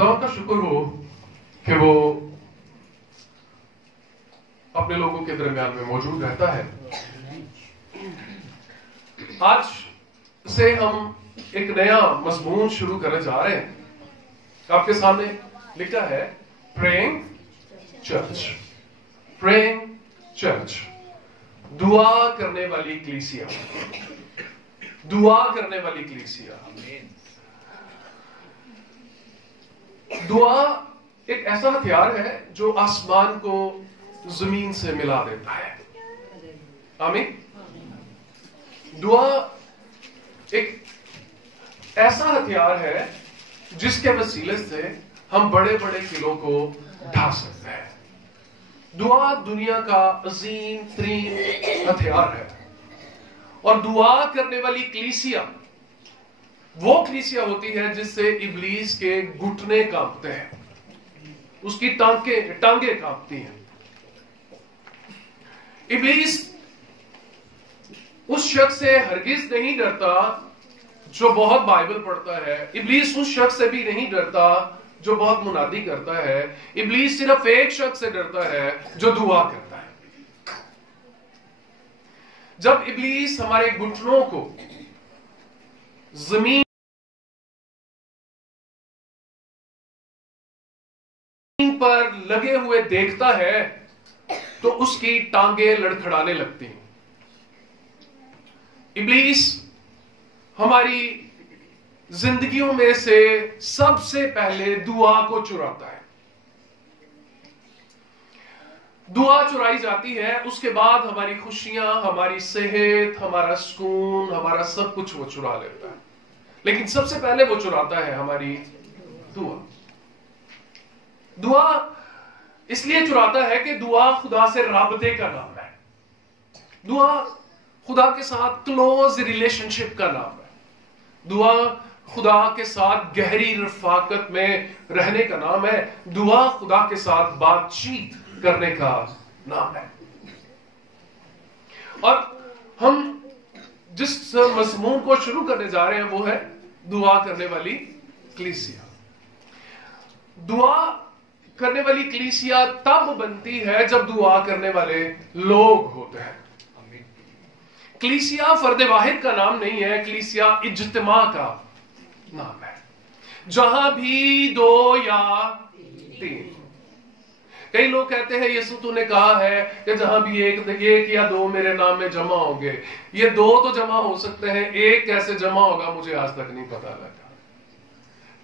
خدا کا شکر ہو کہ وہ اپنے لوگوں کے درمیان میں موجود رہتا ہے. آج سے ہم ایک نیا مضمون شروع کرنے جا رہے ہیں. آپ کے سامنے لکھا ہے پریئنگ چرچ. پریئنگ چرچ، دعا کرنے والی کلیسیا. دعا کرنے والی کلیسیا. دعا ایک ایسا ہتھیار ہے جو آسمان کو زمین سے ملا دیتا ہے. آمین. دعا ایک ایسا ہتھیار ہے جس کے وسیلے سے ہم بڑے بڑے قلعوں کو ڈھا سکتے ہیں. دعا دنیا کا عظیم ترین ہتھیار ہے. اور دعا کرنے والی کلیسیا وہ کلیسیا ہوتی ہے جس سے ابلیس کے گھٹنے کانپتے ہیں، اس کی ٹانگیں کانپتی ہیں. ابلیس اس شخص سے ہرگز نہیں ڈرتا جو بہت بائبل پڑھتا ہے. ابلیس اس شخص سے بھی نہیں ڈرتا جو بہت منادی کرتا ہے. ابلیس صرف ایک شخص سے ڈرتا ہے جو دعا کرتا ہے. جب ابلیس ہمارے گھٹنوں کو زمین پر لگے ہوئے دیکھتا ہے تو اس کی ٹانگیں لڑکھڑانے لگتی ہیں. ابلیس ہماری زندگیوں میں سے سب سے پہلے دعا کو چراتا ہے. دعا چرائی جاتی ہے، اس کے بعد ہماری خوشیاں، ہماری صحت، ہمارا سکون، ہمارا سب کچھ وہ چرا لیتا ہے. لیکن سب سے پہلے وہ چراتا ہے ہماری دعا. دعا اس لیے چراتا ہے کہ دعا خدا سے رابطے کا نام ہے. دعا خدا کے ساتھ کلوز ریلیشن شپ کا نام ہے. دعا خدا کے ساتھ گہری رفاقت میں رہنے کا نام ہے. دعا خدا کے ساتھ بات چیت کرنے کا نام ہے. اور ہم جس مضمون کو شروع کرنے جا رہے ہیں وہ ہے دعا کرنے والی کلیسیا. دعا کرنے والی کلیسیا تب بنتی ہے جب دعا کرنے والے لوگ ہوتے ہیں. کلیسیا فرد واحد کا نام نہیں ہے، کلیسیا اجتماع کا نام ہے، جہاں بھی دو یا تین. کئی لوگ کہتے ہیں یسوع تو نے کہا ہے کہ جہاں بھی ایک یا دو میرے نام میں جمع ہوں گے. یہ دو تو جمع ہو سکتے ہیں، ایک کیسے جمع ہوگا مجھے آج تک نہیں پتا لگا.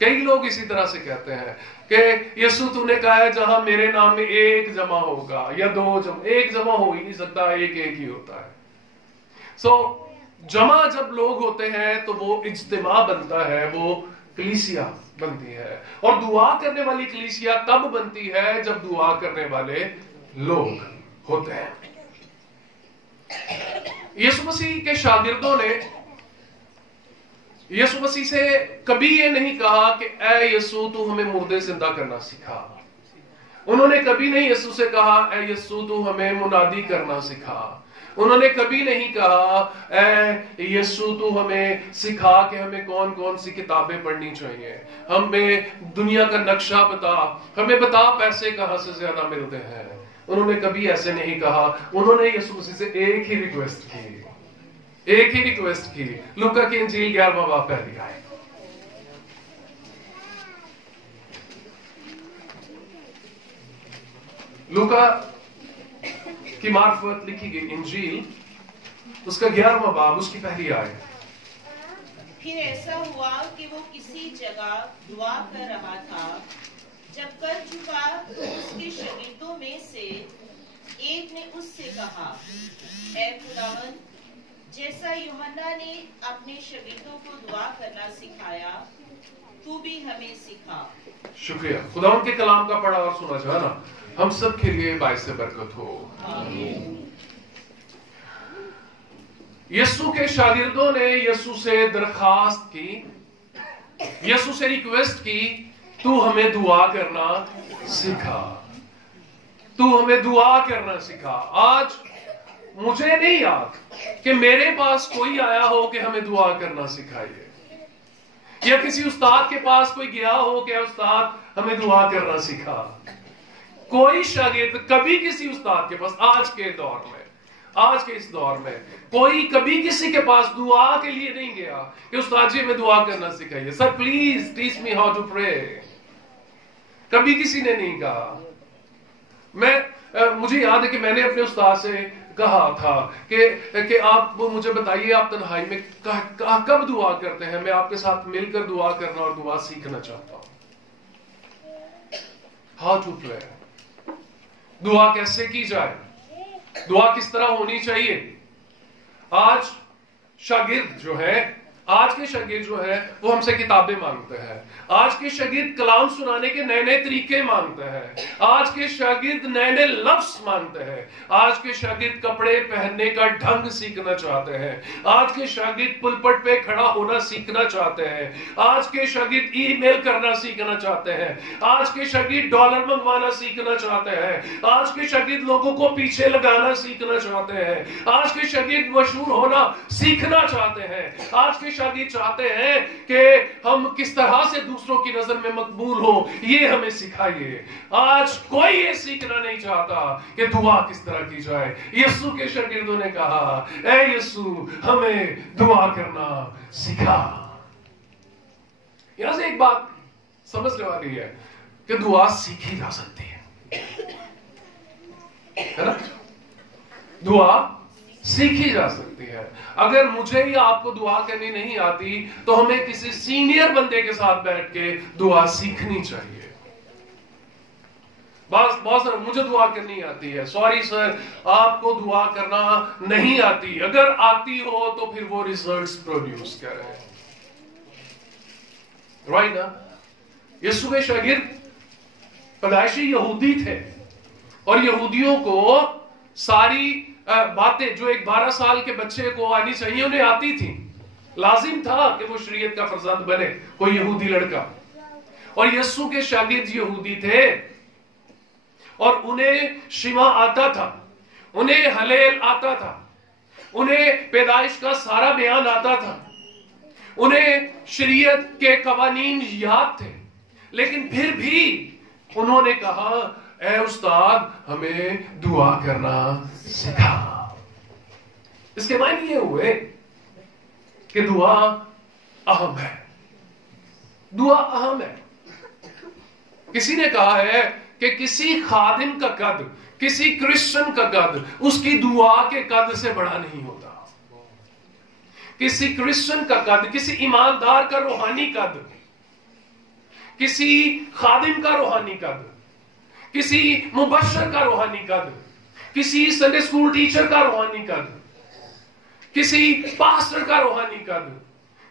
کئی لوگ اسی طرح سے کہتے ہیں کہ یسوع تو نے کہا ہے جہاں میرے نام میں ایک جمع ہوگا یا دو جمع. ایک جمع ہو ہی نہیں سکتا، ایک ہی ہوتا ہے. جمع جب لوگ ہوتے ہیں تو وہ اجتماع بنتا ہے، وہ کلیسیا بنتی ہے. اور دعا کرنے والی کلیسیا تب بنتی ہے جب دعا کرنے والے لوگ ہوتے ہیں. یسوع مسیح کے شاگردوں نے یسوع مسیح سے کبھی یہ نہیں کہا کہ اے یسوع تو ہمیں مردے زندہ کرنا سکھا. انہوں نے کبھی نہیں یسوع سے کہا اے یسوع تو ہمیں منادی کرنا سکھا. انہوں نے کبھی نہیں کہا اے یسوع تو ہمیں سکھا کہ ہمیں کون کون سی کتابیں پڑھنی چاہیے، ہمیں دنیا کا نقشہ بتا، ہمیں بتا پیسے کہاں سے زیادہ ملتے ہیں. انہوں نے کبھی ایسے نہیں کہا. انہوں نے یسوع مسیح سے ایک ہی ریکویسٹ کی. لوکا کی انجیل 11واں باب پہلی آیت. لوکا کی معرفت لکھی گئی انجیل اس کا 11واں باب اس کی پہلی آیت. پھر ایسا ہوا کہ وہ کسی جگہ دعا کر رہا تھا. جب کر چکا تو اس کے شاگردوں میں سے ایک نے اس سے کہا اے خداوند، جیسا یوحنا نے اپنے شاگردوں کو دعا کرنا سکھایا تو بھی ہمیں سکھا. شکریہ. خدا ان کے کلام کا پڑھا اور سنا جانا ہم سب کے لیے باعث برکت ہو. آمین. یسوع کے شاگردوں نے یسوع سے درخواست کی، یسوع سے ریکویسٹ کی تو ہمیں دعا کرنا سکھا. آج مجھے نہیں یاد کہ میرے پاس کوئی آیا ہو کہ ہمیں دعا کرنا سکھائیے. یا کسی استاد کے پاس کوئی گیا ہو کہ استاد ہمیں دعا کرنا سکھا. کوئی شاگرد کبھی کسی استاد کے پاس آج کے دور میں، آج کے اس دور میں کوئی کبھی کسی کے پاس دعا کے لیے نہیں گیا کہ استاد جی ہمیں دعا کرنا سکھائیے، sir please teach me how to pray. کبھی کسی نے نہیں کہا. مجھے یاد ہے کہ میں نے اپنے استاد سے کہا تھا کہ آپ مجھے بتائیے آپ تنہائی میں کب دعا کرتے ہیں، میں آپ کے ساتھ مل کر دعا کرنا اور دعا سیکھنا چاہتا ہوں. ہاؤ ٹو پرے، دعا کیسے کی جائے، دعا کس طرح ہونی چاہیے. آج شاگرد جو ہے، آج کے شاگرد جو ہے وہ ہم سے کتابیں مانگتے ہیں. آج کے شاگرد کلام سنانے کے نئے نئے طریقے مانگتے ہیں. آج کے شاگرد نئے نئے لفظ مانگتے ہیں. آج کے شاگرد کپڑے پہننے کا ڈھنگ سیکھنا چاہتے ہیں. آج کے شاگرد پلپٹ پہ کھڑا ہونا سیکھنا چاہتے ہیں. آج کے شاگرد ای میل کرنا سیکھنا چاہتے ہیں. آج کے شاگرد ڈالر منگوانا سیکھنا چاہتے ہیں. آج کے شاگرد لوگوں کو پیچھے لگانا سیکھنا چاہتے ہیں. آج کے شاگرد مشہور ہونا سیکھنا چاہتے ہیں. آج کے شاگرد چاہتے ہیں کہ ہم کس طرح سے دوسروں کی نظر میں مقبول ہو، یہ ہمیں سکھائیے. آج کوئی یہ سیکھنا نہیں چاہتا کہ دعا کس طرح کی جائے. یسوع کے شاگردوں نے کہا اے یسوع ہمیں دعا کرنا سکھا. یہاں سے ایک بات سمجھنے والی ہے کہ دعا سیکھی جا سکتی ہے نا. دعا سیکھی جا سکتی ہے. اگر مجھے یا آپ کو دعا کرنی نہیں آتی تو ہمیں کسی سینئر بندے کے ساتھ بیٹھ کے دعا سیکھنی چاہیے. بہت سارا مجھے دعا کرنی آتی ہے، سوری سر آپ کو دعا کرنا نہیں آتی. اگر آتی ہو تو پھر وہ ریزلٹس پروڈیوس کرے. رائٹ نا. یسوع کے شاگرد پیدائشی یہودی تھے اور یہودیوں کو ساری باتیں جو ایک 12 سال کے بچے کو آنی چاہیے انہیں آتی تھی. لازم تھا کہ وہ شریعت کا فرزند بنے کوئی یہودی لڑکا. اور یسوع کے شاگرد یہودی تھے اور انہیں شما آتا تھا، انہیں ہلیل آتا تھا، انہیں پیدائش کا سارا بیان آتا تھا، انہیں شریعت کے قوانین یاد تھے. لیکن پھر بھی انہوں نے کہا اے استاد ہمیں دعا کرنا سکھا. اس کے معنی یہ ہوئے کہ دعا اہم ہے. دعا اہم ہے. کسی نے کہا ہے کہ کسی خادم کا قد، کسی کرسچن کا قد اس کی دعا کے قد سے بڑا نہیں ہوتا. کسی کرسچن کا قد، کسی ایماندار کا روحانی قد، کسی خادم کا روحانی قد، کسی مبشر کا روحانی قد، کسی سنڈے اسکول ٹیچر کا روحانی قد، کسی پاسٹر کا روحانی قد،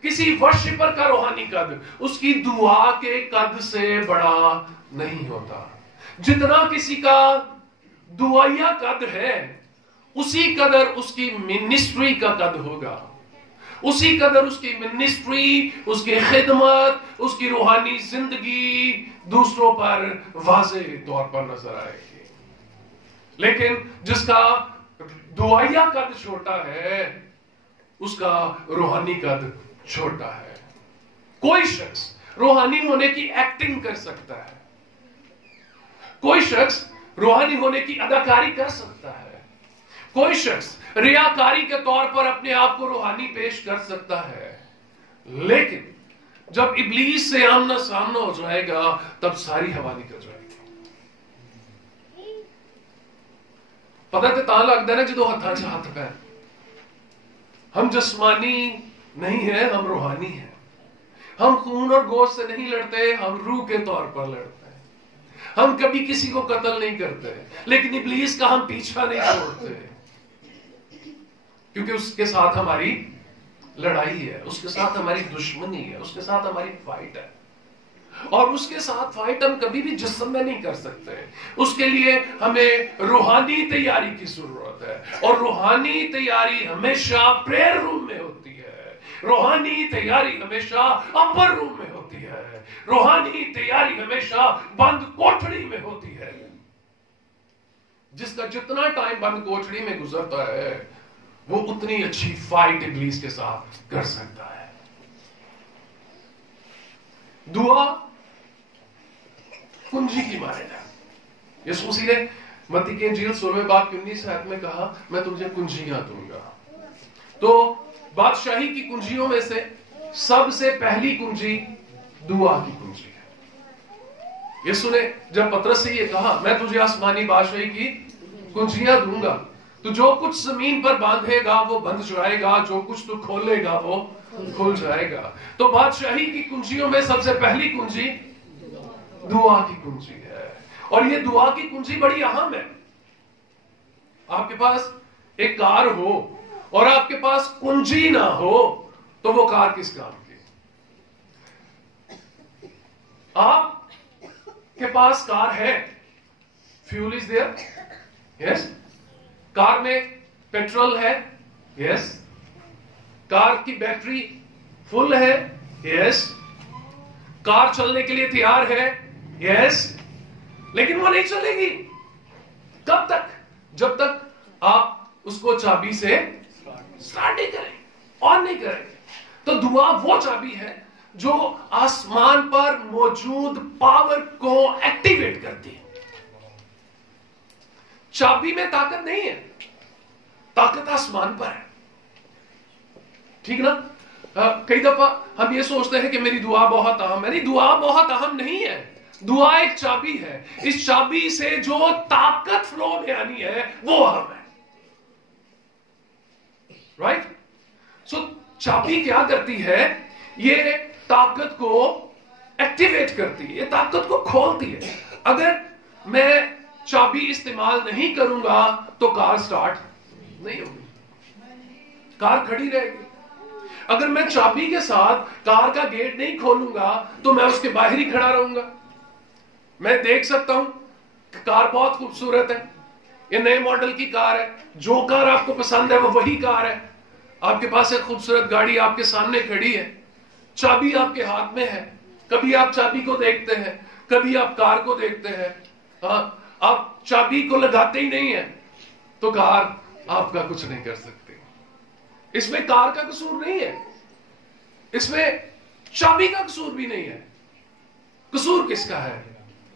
کسی ورشپر کا روحانی قد اس کی دعا کے قد سے بڑا نہیں ہوتا. جتنا کسی کا دعائیا قد ہے اسی قدر اس کی منسٹری کا قد ہوگا. اسی قدر اس کی منسٹری، اس کی خدمت، اس کی روحانی زندگی دوسروں پر واضح طور پر نظر آئے گی. لیکن جس کا دعائیا قد چھوٹا ہے اس کا روحانی قد چھوٹا ہے. کوئی شخص روحانی ہونے کی ایکٹنگ کر سکتا ہے، کوئی شخص روحانی ہونے کی اداکاری کر سکتا ہے، کوئی شخص ریاکاری کے طور پر اپنے آپ کو روحانی پیش کر سکتا ہے. لیکن جب ابلیس سے آمنا سامنا ہو جائے گا تب ساری ہوا نکل جائے گی. پتہ تے تاں لگدا ہے نا جدوں ہتھاں 'چ ہاتھ پے ہم جسمانی نہیں ہیں، ہم روحانی ہیں. ہم خون اور گوشت سے نہیں لڑتے، ہم روح کے طور پر لڑتے ہیں. ہم کبھی کسی کو قتل نہیں کرتے لیکن ابلیس کا ہم پیچھا نہیں چھوڑتے کیونکہ اس کے ساتھ ہماری لڑائی ہے، اس کے ساتھ ہماری دشمنی ہے، اس کے ساتھ ہماری فائٹ ہے. اور اس کے ساتھ فائٹ ہم کبھی بھی جسم میں نہیں کر سکتے. اس کے لیے ہمیں روحانی تیاری کی ضرورت ہے اور روحانی تیاری ہمیشہ پریئر روم میں ہوتی ہے. روحانی تیاری ہمیشہ اپر روم میں ہوتی ہے. روحانی تیاری ہمیشہ بند کوٹھڑی میں ہوتی ہے. جس کا جتنا ٹائم بند کوٹھڑی میں گزرتا ہے وہ اتنی اچھی فائٹ ابلیس کے ساتھ کر سکتا ہے. दुआ कुंजी की माने जा। यीशु मसीह ने मत्ती की इंजील 16वें बाब की 19 आयत में कहा, मैं तुझे कुंजियां दूंगा। तो बादशाही की कुंजियों में से सबसे पहली कुंजी दुआ की कुंजी है। यीशु ने जब पतरस से ये कहा, मैं तुझे आसमानी बादशाही की कुंजियां दूंगा, तो जो कुछ जमीन पर बांधेगा वो बंध जाएगा, जो कुछ तू खोलेगा वो खुल जाएगा। तो बादशाही की कुंजियों में सबसे पहली कुंजी दुआ की कुंजी है। और ये दुआ की कुंजी बड़ी अहम है। आपके पास एक कार हो और आपके पास कुंजी ना हो तो वो कार किस काम की? आपके पास कार है, fuel is there, yes. Car में पेट्रोल है, यस। कार की बैटरी फुल है, यस। कार चलने के लिए तैयार है, यस। लेकिन वो नहीं चलेगी कब तक? जब तक आप उसको चाबी से स्टार्ट नहीं करें, ऑन नहीं करें। तो दुआ वो चाबी है जो आसमान पर मौजूद पावर को एक्टिवेट करती है। चाबी में ताकत नहीं है, ताकत आसमान पर है, ठीक ना? कई दफा हम ये सोचते हैं कि मेरी दुआ बहुत अहम है। मेरी दुआ बहुत अहम नहीं है, दुआ एक चाबी है। इस चाबी से जो ताकत फ्लो में आनी है वो अहम है, राइट? सो चाबी क्या करती है? ये ताकत को एक्टिवेट करती है, ये ताकत को खोलती है। अगर मैं चाबी इस्तेमाल नहीं करूंगा तो कार स्टार्ट नहीं होगी, कार खड़ी रहेगी। अगर मैं चाबी के साथ कार का गेट नहीं खोलूंगा तो मैं उसके बाहर ही खड़ा रहूंगा। मैं देख सकता हूं कि कार बहुत खूबसूरत है, ये नए मॉडल की कार है, जो कार आपको पसंद है वो वही कार है। आपके पास एक खूबसूरत गाड़ी आपके सामने खड़ी है, चाबी आपके हाथ में है। कभी आप चाबी को देखते हैं, कभी आप कार को देखते हैं। हाँ, आप चाबी को लगाते ही नहीं है तो कार आपका कुछ नहीं कर सकती। इसमें कार का कसूर नहीं है, इसमें चाबी का कसूर भी नहीं है। कसूर किसका है?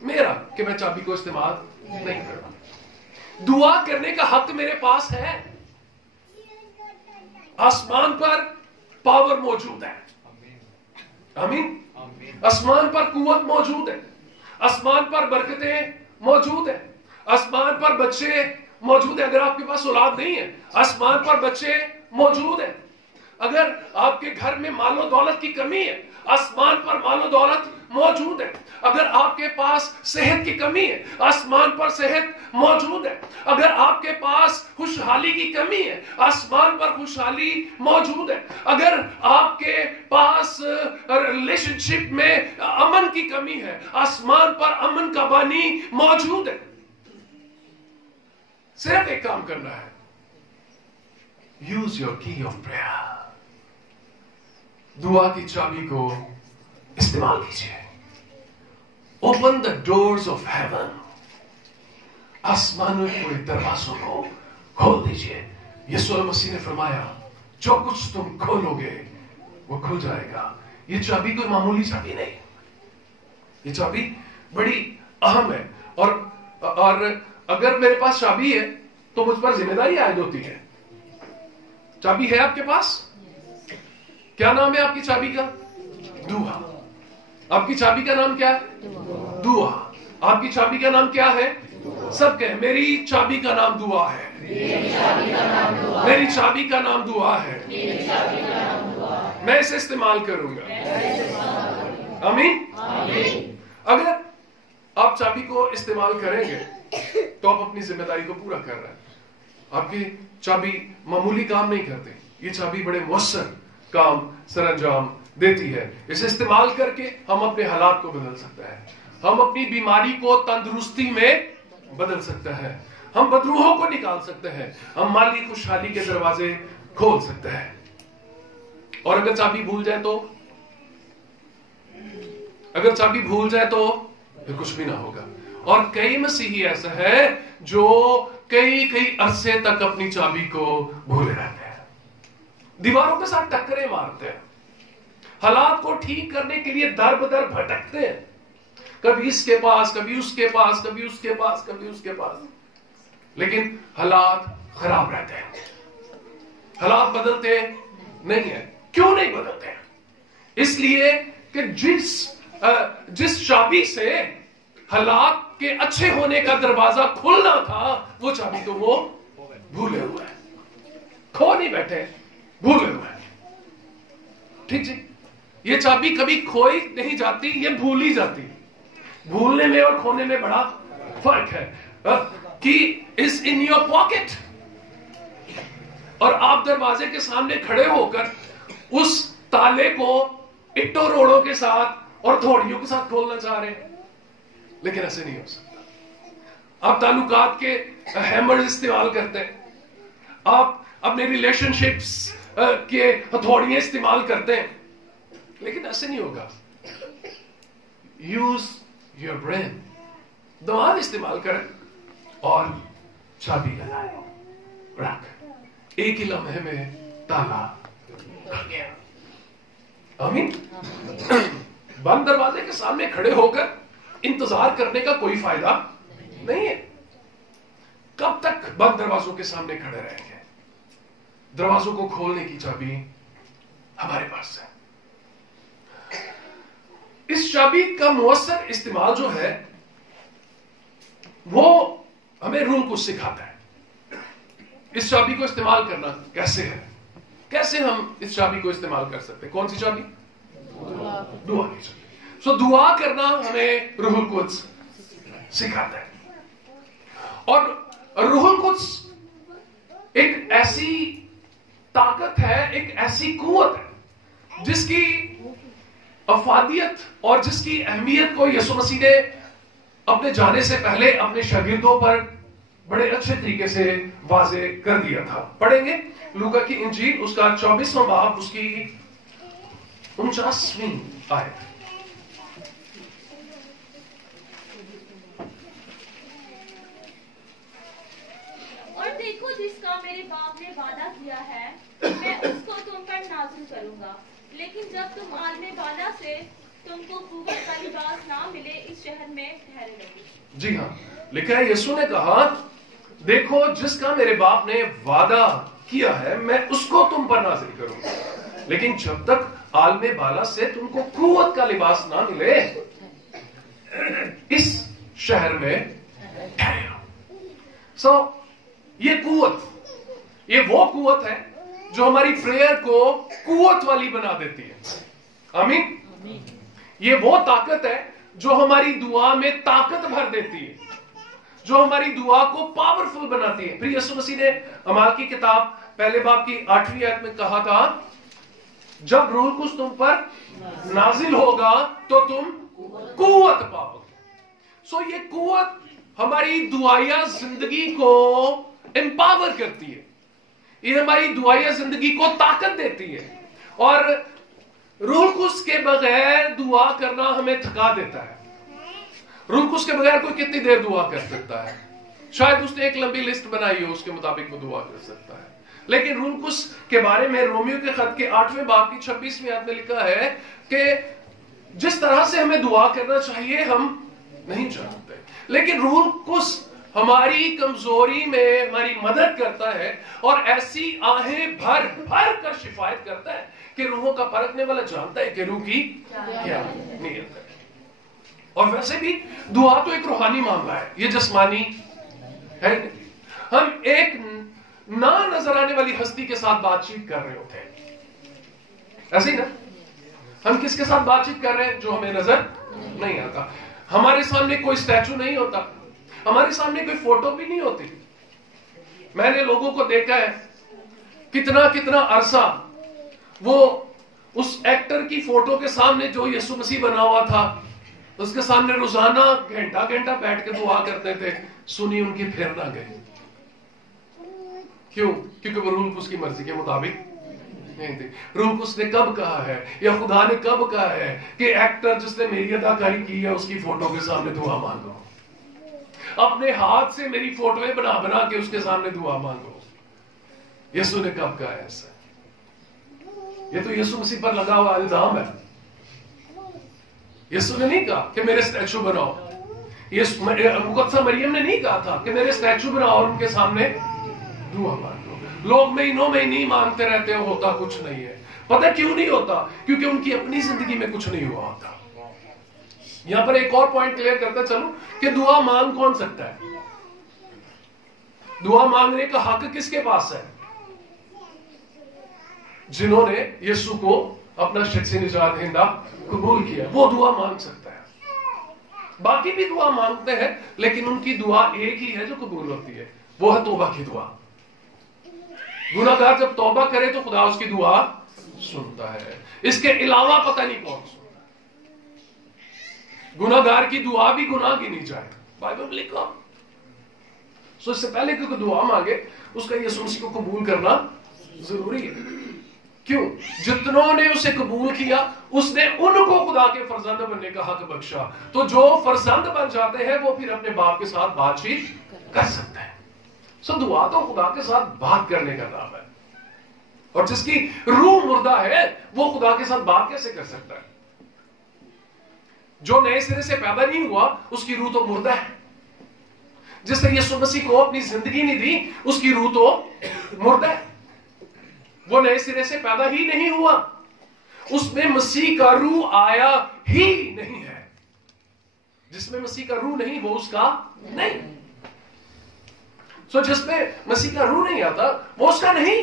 मेरा, कि मैं चाबी को इस्तेमाल नहीं कर रहा। दुआ करने का हक मेरे पास है। आसमान पर पावर मौजूद है, आमीन। आसमान पर कुव्वत मौजूद है, आसमान पर बरकतें मौजूद है, आसमान पर बच्चे मौजूद है। अगर आपके पास औलाद नहीं है, आसमान पर बच्चे मौजूद है। अगर आपके घर में मालो दौलत की कमी है, आसमान पर मालो दौलत मौजूद है। अगर आपके पास सेहत की कमी है, आसमान पर सेहत मौजूद है। अगर आपके पास खुशहाली की कमी है, आसमान पर खुशहाली मौजूद है। अगर आपके पास रिलेशनशिप में अमन की कमी है, आसमान पर अमन का बानी मौजूद है। सिर्फ एक काम करना है, यूज योर की ऑफ प्रेयर। दुआ की चाबी को इस्तेमाल कीजिए। Open the doors of haven. आसमानों के दरवाजों को खोल दीजिए। यीशु मसीह ने फरमाया, जो कुछ तुम खोलोगे वो खुल जाएगा। ये चाबी कोई मामूली चाबी नहीं, ये चाबी बड़ी अहम है। और अगर मेरे पास चाबी है तो मुझ पर जिम्मेदारी आयद होती है। चाबी है आपके पास? क्या नाम है आपकी चाबी का? दुआ। आपकी चाबी का नाम क्या है? दुआ। आपकी चाबी का नाम क्या है? सब कहें, मेरी चाबी का नाम दुआ है। मेरी चाबी का नाम दुआ है। मैं इसे इस्तेमाल करूंगा। आमीन। अगर आप चाबी को इस्तेमाल करेंगे तो आप अपनी जिम्मेदारी को पूरा कर रहे हैं। आपकी चाबी मामूली काम नहीं करती, ये चाबी बड़े मुअस्सर काम सरंजाम देती है। इसे इस्तेमाल करके हम अपने हालात को बदल सकते हैं, हम अपनी बीमारी को तंदुरुस्ती में बदल सकते हैं, हम बदरूहों को निकाल सकते हैं, हम माली खुशहाली के दरवाजे खोल सकते हैं। और अगर चाबी भूल जाए तो, अगर चाबी भूल जाए तो फिर कुछ भी ना होगा। और कई मसीही ऐसा है जो कई अरसे तक अपनी चाबी को भूले रहते हैं, दीवारों के साथ टक्करें मारते हैं, حالات کو ٹھیک کرنے کے لیے در بدر بھٹکتے ہیں، کبھی اس کے پاس، کبھی اس کے پاس، کبھی اس کے پاس، کبھی اس کے پاس، لیکن حالات خراب رہتے ہیں، حالات بدلتے نہیں ہیں۔ کیوں نہیں بدلتے ہیں؟ اس لیے کہ جس چابی سے حالات کے اچھے ہونے کا دروازہ کھلنا تھا، وہ چابی تو وہ بھولے ہوئے ہیں، کھو نہیں بیٹھے، بھولے ہوئے ہیں۔ ٹھیک جی، یہ چابی کبھی کھوئی نہیں جاتی، یہ بھولی جاتی۔ بھولنے میں اور کھونے میں بڑا فرق ہے۔ کی از ان یور پاکٹ، اور آپ دروازے کے سامنے کھڑے ہو کر اس تالے کو اٹوں روڑوں کے ساتھ اور تھوڑیوں کے ساتھ کھولنا چاہ رہے ہیں، لیکن ایسے نہیں ہو سکتا۔ آپ تعلقات کے ہیمرز استعمال کرتے ہیں، آپ اپنے ریلیشن شپس کے ہتھوڑیاں استعمال کرتے ہیں، لیکن ایسے نہیں ہوگا۔ یوز یور برین، دماغ استعمال کریں اور چابی لگائیں، رکھ، ایک ہی لمحے میں تالا کھل گیا۔ آمین۔ بند دروازے کے سامنے کھڑے ہو کر انتظار کرنے کا کوئی فائدہ نہیں ہے۔ کب تک بند دروازوں کے سامنے کھڑے رہیں گے؟ دروازوں کو کھولنے کی چابی ہمارے پاس ہے۔ اس چابی کا مؤثر استعمال جو ہے وہ ہمیں روح کو سکھاتا ہے۔ اس چابی کو استعمال کرنا کیسے ہے؟ کیسے ہم اس چابی کو استعمال کر سکتے ہیں؟ کون سی چابی؟ دعا کی چابی۔ سو دعا کرنا ہمیں روح القدس سکھاتا ہے، اور روح القدس ایک ایسی طاقت ہے، ایک ایسی قوت ہے جس کی افادیت اور جس کی اہمیت کو یسوع مسیح نے اپنے جانے سے پہلے اپنے شاگردوں پر بڑے اچھے طریقے سے واضح کر دیا تھا۔ پڑھیں گے لوکا کی انجیل، اس کا 24واں باب، اس کی 49ویں آیت۔ اور دیکھو، جس کا میرے باپ نے وعدہ کیا ہے، میں اس کو تم پر نازل کروں گا، لیکن جب تم عالم بالا سے تم کو قوت کا لباس نہ ملے، اس شہر میں ٹھہرے رہو۔ جی ہاں، لکھا ہے یسوع نے کہا، دیکھو جس کا میرے باپ نے وعدہ کیا ہے، میں اس کو تم پر نازل کروں گا، لیکن جب تک عالم بالا سے تم کو قوت کا لباس نہ ملے، اس شہر میں ٹھہرے رہو۔ یہ قوت، یہ وہ قوت ہے جو ہماری پریئر کو قوت والی بنا دیتی ہے۔ آمین۔ یہ وہ طاقت ہے جو ہماری دعا میں طاقت بھر دیتی ہے، جو ہماری دعا کو پاورفل بناتی ہے۔ پھر یسوع مسیح نے اعمال کی کتاب پہلے باب کی 8ویں آیت میں کہا تھا، جب روح القدس تم پر نازل ہوگا تو تم قوت پاؤ گے۔ یہ قوت ہماری دعائیہ زندگی کو امپاور کرتی ہے، یہ ہماری دعائیہ زندگی کو طاقت دیتی ہے، اور روح القدس کے بغیر دعا کرنا ہمیں تھکا دیتا ہے۔ روح القدس کے بغیر کوئی کتنی دیر دعا کر سکتا ہے؟ شاید اس نے ایک لمبی لسٹ بنائی ہو، اس کے مطابق وہ دعا کر سکتا ہے، لیکن روح القدس کے بارے میں رومیو کے خط کے 8ویں باب کی 26ویں آیت میں لکھا ہے کہ جس طرح سے ہمیں دعا کرنا چاہیے ہم نہیں جانتے، لیکن روح القدس ہماری کمزوری میں ہماری مدد کرتا ہے اور ایسی آہیں بھر بھر کر شفایت کرتا ہے کہ روحوں کا پرکھنے والا جانتا ہے کہ روح کی کیا نیت ہے۔ اور ویسے بھی دعا تو ایک روحانی معاملہ ہے، یہ جسمانی ہے۔ ہم ایک نہ نظر آنے والی ہستی کے ساتھ بات چیت کر رہے ہوتے ہیں، ایسے ہی نا؟ ہم کس کے ساتھ بات چیت کر رہے ہیں جو ہمیں نظر نہیں آتا؟ ہمارے سامنے کوئی اسٹیچو نہیں ہوتا، ہمارے سامنے کوئی فوٹو بھی نہیں ہوتی۔ میں نے لوگوں کو دیکھا ہے کتنا عرصہ وہ اس ایکٹر کی فوٹو کے سامنے جو یسوع مسیح بنا ہوا تھا، اس کے سامنے روزانہ گھنٹہ گھنٹہ بیٹھ کے دعا کرتے تھے، سنی ان کی پھر نہ گئی۔ کیوں؟ کیونکہ وہ روح القدس کی مرضی کے مطابق نہیں تھی۔ روح القدس نے کب کہا ہے یا خدا نے کب کہا ہے کہ ایکٹر جس نے میری اداکاری کی ہے اس کی فوٹو کے سامنے دعا مانگو؟ اپنے ہاتھ سے میری فوٹویں بنا بنا کے اس کے سامنے دعا مانگو؟ یسوع نے کب کہا ہے ایسا؟ ये तो यीशु मसीह पर लगा हुआ इल्जाम है। यीशु ने नहीं कहा कि मेरे स्टैचू बनाओ, मुकद्दसा मरियम ने नहीं कहा था कि मेरे स्टैचू बनाओ और उनके सामने दुआ मांग लो। लोग महीनों में नहीं मांगते रहते हो, होता कुछ नहीं है। पता क्यों नहीं होता? क्योंकि उनकी अपनी जिंदगी में कुछ नहीं हुआ होता। यहां पर एक और पॉइंट क्लियर करते चलो कि दुआ मांग कौन सकता है? दुआ मांगने का हक किसके पास है? जिन्होंने यीशु को अपना शख्सी निजात दहिंदा कबूल किया, वो दुआ मांग सकता है। बाकी भी दुआ मांगते हैं, लेकिन उनकी दुआ एक ही है जो कबूल होती है, वो है तौबा की दुआ। गुनाहगार जब तौबा करे तो खुदा उसकी दुआ सुनता है। इसके अलावा पता नहीं कौन सुनता। गुनाहगार की दुआ भी गुनाह गिनी जाए, बाइबल में लिखा। सो इससे पहले कि कोई दुआ मांगे उसका यीशु मसीह को कबूल करना जरूरी है। क्यों? जितनों ने उसे कबूल किया उसने उनको खुदा के फरजंद बनने का हक बख्शा। तो जो फरजंद बन जाते हैं वो फिर अपने बाप के साथ बातचीत कर सकते हैं। सो दुआ तो खुदा के साथ बात करने का नाम है, और जिसकी रूह मुर्दा है वो खुदा के साथ बात कैसे कर सकता है? जो नए सिरे से पैदा नहीं हुआ उसकी रूह तो मुर्दा है। जिसने यीशु मसीह को अपनी जिंदगी नहीं दी उसकी रूह तो मुर्दा है। वो नए सिरे से पैदा ही नहीं हुआ, उसमें मसीह का रूह आया ही नहीं है। जिसमें मसीह का रूह नहीं वो उसका नहीं। सो जिसमें मसीह का रूह नहीं आता वो उसका नहीं।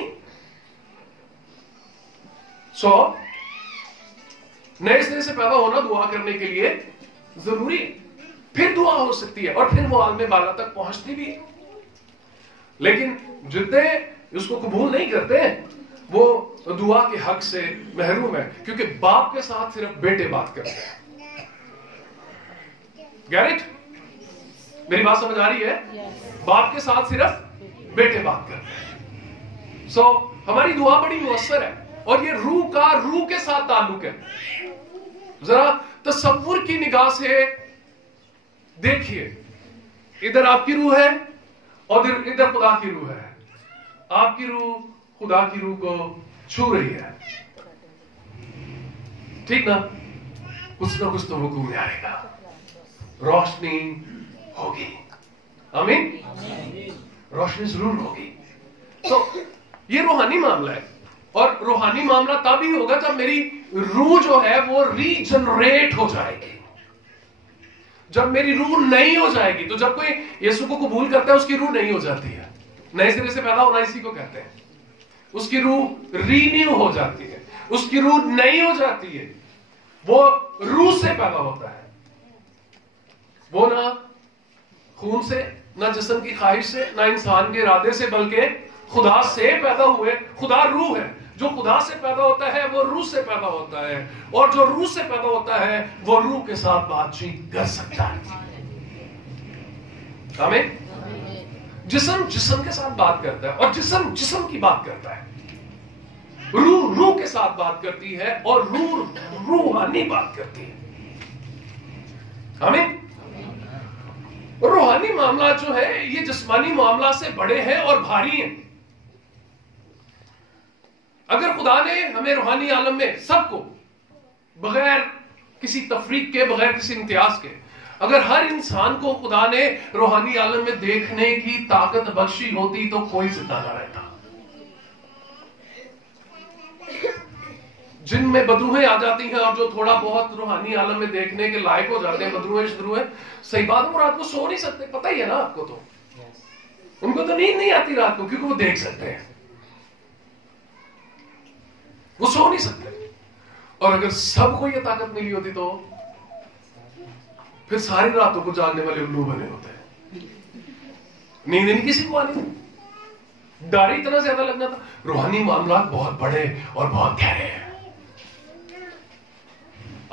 सो नए सिरे से पैदा होना दुआ करने के लिए जरूरी है, फिर दुआ हो सकती है और फिर वो आलमे बाला तक पहुंचती भी है। लेकिन जितने उसको कबूल नहीं करते वो दुआ के हक से महरूम है, क्योंकि बाप के साथ सिर्फ बेटे बात करते हैं। गैरिट, मेरी बात समझ आ रही है? बाप के साथ सिर्फ बेटे बात करते हैं। सो हमारी दुआ बड़ी मुअस्सर है, और ये रूह के साथ ताल्लुक है। जरा तसव्वुर की निगाह से देखिए, इधर आपकी रूह है और इधर खुदा की रूह है। आपकी रूह खुदा की रूह को छू रही है, ठीक ना? कुछ ना कुछ तो हुक्म में आएगा, रोशनी होगी। आमीन, रोशनी जरूर होगी। तो ये रूहानी मामला है, और रूहानी मामला तभी होगा जब मेरी रूह जो है वो रीजनरेट हो जाएगी। जब मेरी रूह नई हो जाएगी, तो जब कोई यीशु को कबूल करता है उसकी रूह नई हो जाती है। नए सिरे से पैदा होना इसी को कहते हैं। उसकी रूह रीन्यू हो जाती है, उसकी रूह नई हो जाती है। वो रूह से पैदा होता है, वो ना खून से, ना जिस्म की ख्वाहिश से, ना इंसान के इरादे से, बल्कि खुदा से पैदा हुए। खुदा रूह है, जो खुदा से पैदा होता है वो रूह से पैदा होता है, और जो रूह से पैदा होता है वो रूह के साथ बातचीत कर सकता है। आमीन। जिस्म के साथ बात करता है, और जिस्म की बात करता है। रूह के साथ बात करती है, और रूहानी बात करती है। आमीन। रूहानी मामला जो है ये जिस्मानी मामला से बड़े हैं और भारी हैं। अगर खुदा ने हमें रूहानी आलम में सबको, बगैर किसी तफरीक के, बगैर किसी इम्तियाज के, अगर हर इंसान को खुदा ने रूहानी आलम में देखने की ताकत बख्शी होती तो कोई जिंदा ना रहता। जिनमें बदरूहें आ जाती हैं, और जो थोड़ा बहुत रूहानी आलम में देखने के लायक हो जाते हैं, बदरूहें, सही बात है, वो रात को सो नहीं सकते। पता ही है ना आपको, तो उनको तो नींद नहीं आती रात को, क्योंकि वो देख सकते हैं, वो सो नहीं सकते। और अगर सबको ये ताकत मिली होती तो फिर सारी रातों को जागने वाले उल्लू बने होते हैं। नींद नहीं किसी को आनी, डर इतना ज्यादा लगना था। रूहानी मामला बहुत बड़े और बहुत गहरे हैं।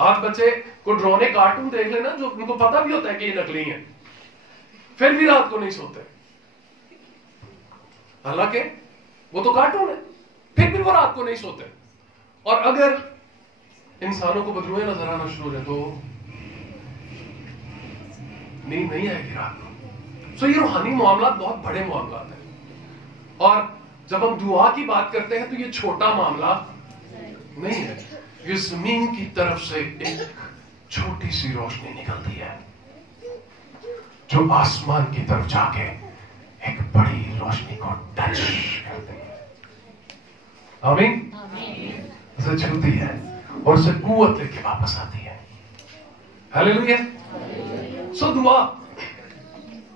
आज बच्चे को डरावने कार्टून देख लेना, जो उनको पता भी होता है कि ये नकली है, फिर भी रात को नहीं सोते, हालांकि वो तो कार्टून है, फिर भी वो रात को नहीं सोते। और अगर इंसानों को बदरूहें नजर आना शुरू हो जाए तो नींद नहीं आएगी रात को। सो ये रूहानी मामला बहुत बड़े मामला है, और जब हम दुआ की बात करते हैं तो ये छोटा मामला नहीं है। ये जमीन की तरफ से एक छोटी सी रोशनी निकलती है जो आसमान की तरफ जाके एक बड़ी रोशनी को टच करती है। आमीन। उसे छूती है और उसे कुव्वत लेके वापस आती है। हालेलुया। सो दुआ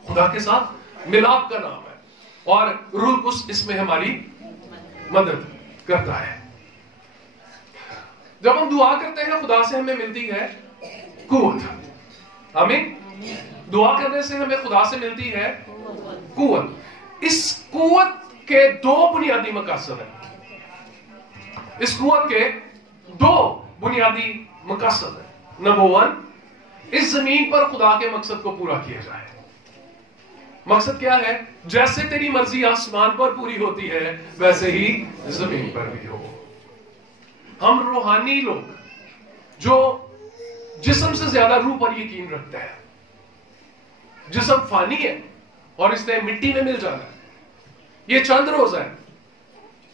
खुदा के साथ मिलाप का नाम है और रूह कुछ इसमें हमारी मदद करता है। जब हम दुआ करते हैं खुदा से हमें मिलती है कुव्वत। आमीन। दुआ करने से हमें खुदा से मिलती है कुव्वत। इस कुव्वत के दो बुनियादी मकसद हैं। इस कुव्वत के दो बुनियादी मकसद हैं। नंबर 1, इस जमीन पर खुदा के मकसद को पूरा किया जाए। मकसद क्या है? जैसे तेरी मर्जी आसमान पर पूरी होती है वैसे ही जमीन पर भी हो। हम रूहानी लोग जो जिस्म से ज्यादा रूह पर यकीन रखते हैं। जिस्म फानी है और इसने मिट्टी में मिल जाना है। ये चंद रोज है।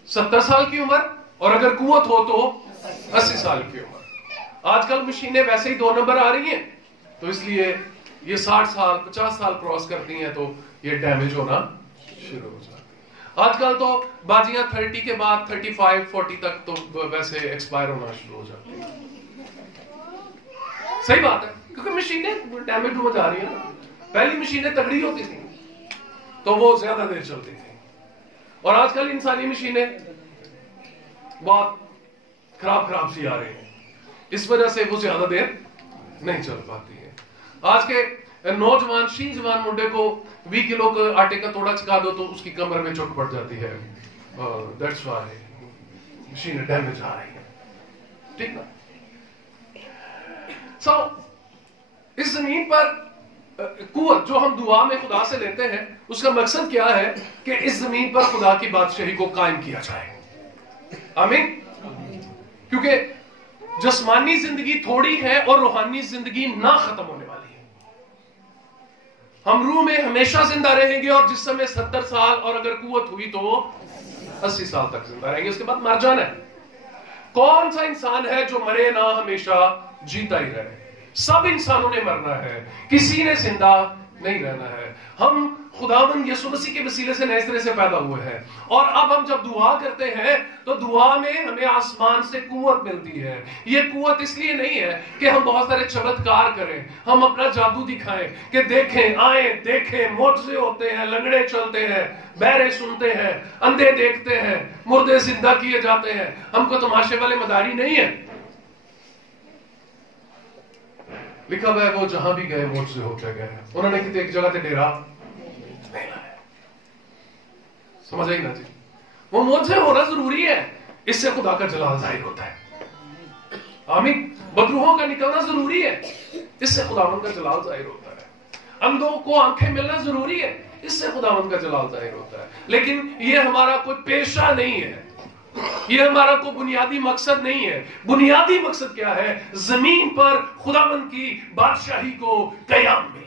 70 साल की उम्र और अगर कुव्वत हो तो 80 साल की उम्र। आजकल मशीनें वैसे ही 2 नंबर आ रही हैं, तो इसलिए ये 60 साल 50 साल क्रॉस करती हैं तो ये डैमेज होना शुरू हो जाती है। आजकल तो बाजियां 30 के बाद 35 40 तक तो वैसे एक्सपायर होना शुरू हो जाती है। सही बात है, क्योंकि मशीनें डैमेज हो जा रही है। पहली मशीनें तगड़ी होती थी तो वो ज्यादा देर चलती थी और आजकल इंसानी मशीनें बहुत खराब सी आ रही हैं। इस वजह से वो ज्यादा देर नहीं चल पाती है। आज के नौजवान शीजवान मुंडे को 20 किलो का आटे का तोड़ा चका दो तो उसकी कमर में चोट पड़ जाती है। दैट्स व्हाई मशीन डैमेज आ रही है। ठीक ना? सो इस जमीन पर कुव्वत जो हम दुआ में खुदा से लेते हैं उसका मकसद क्या है कि इस जमीन पर खुदा की बादशाही को कायम किया जाए। आमीन। क्योंकि जिस्मानी जिंदगी थोड़ी है और रूहानी जिंदगी ना खत्म होने वाली है। हम रूह में हमेशा जिंदा रहेंगे और जिस समय 70 साल और अगर कुव्वत हुई तो 80 साल तक जिंदा रहेंगे, उसके बाद मर जाना है। कौन सा इंसान है जो मरे ना हमेशा जीता ही रहे? सब इंसानों ने मरना है, किसी ने जिंदा नहीं रहना है। हम खुदावंद यीशु मसीह के वसीले से नए सिरे से पैदा हुए हैं और अब हम जब दुआ करते हैं तो दुआ में हमें आसमान से कुव्वत मिलती है। ये कुव्वत इसलिए नहीं है कि हम बहुत सारे चमत्कार करें, हम अपना जादू दिखाएं कि देखें आए देखें मोज़े होते हैं, लंगड़े चलते हैं, बहरे सुनते हैं, अंधे देखते हैं, मुर्दे जिंदा किए जाते हैं। हमको तमाशे वाले मदारी नहीं है। लिखा हुआ है वो जहां भी गए मोज़े होके गए। उन्होंने किसी एक जगह से डेरा नहीं लाया। समझ आई ना जी? वो मोज़े होना जरूरी है, इससे खुदा का जलाल जाहिर होता है। आमीन। बदरूहों का निकलना जरूरी है, इससे खुदावंद का जलाल जाहिर होता है। अंधों को आंखें मिलना जरूरी है, इससे खुदावंद का जलाल जाहिर होता है। लेकिन ये हमारा कोई पेशा नहीं है, ये हमारा कोई बुनियादी मकसद नहीं है। बुनियादी मकसद क्या है? जमीन पर खुदावंद की बादशाही को कयाम मिले,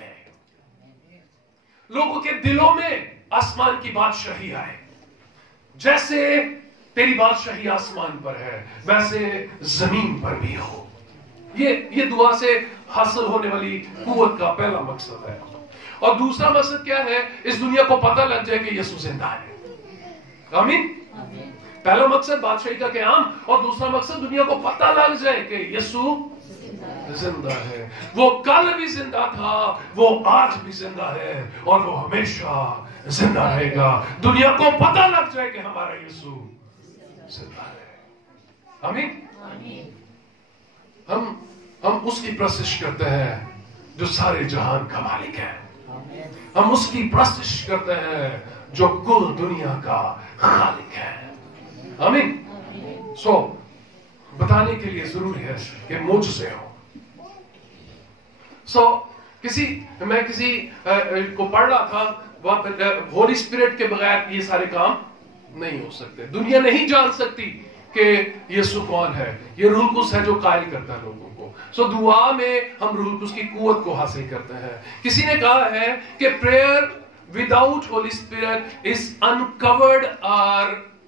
लोगों के दिलों में आसमान की बादशाही आए। जैसे तेरी बादशाही आसमान पर है वैसे जमीन पर भी हो। ये दुआ से हासिल होने वाली कुव्वत का पहला मकसद है। और दूसरा मकसद क्या है? इस दुनिया को पता लग जाए कि यीशु जिंदा है। आमीन। पहला मकसद बादशाही का क़याम और दूसरा मकसद दुनिया को पता लग जाए कि यीशु जिंदा है। वो कल भी जिंदा था, वो आज भी जिंदा है और वो हमेशा जिंदा रहेगा। दुनिया को पता लग जाए कि हमारा यीशु जिंदा है। आमीन। हम उसकी प्रस्तिश करते हैं जो सारे जहान का मालिक है। हम उसकी प्रस्तिश करते हैं जो कुल दुनिया का खालिक है। आमीन। सो बताने के लिए जरूरी है कि मुझसे हो। मैं किसी को पढ़ रहा था, होली स्पिरिट के बगैर ये सारे काम नहीं हो सकते। दुनिया नहीं जान सकती कि यीशु कौन है। ये रूह कुस है जो कायल करता है लोगों को। सो दुआ में हम रूह कुस की कुव्वत को हासिल करते हैं। किसी ने कहा है कि prayer without Holi spirit is uncovered और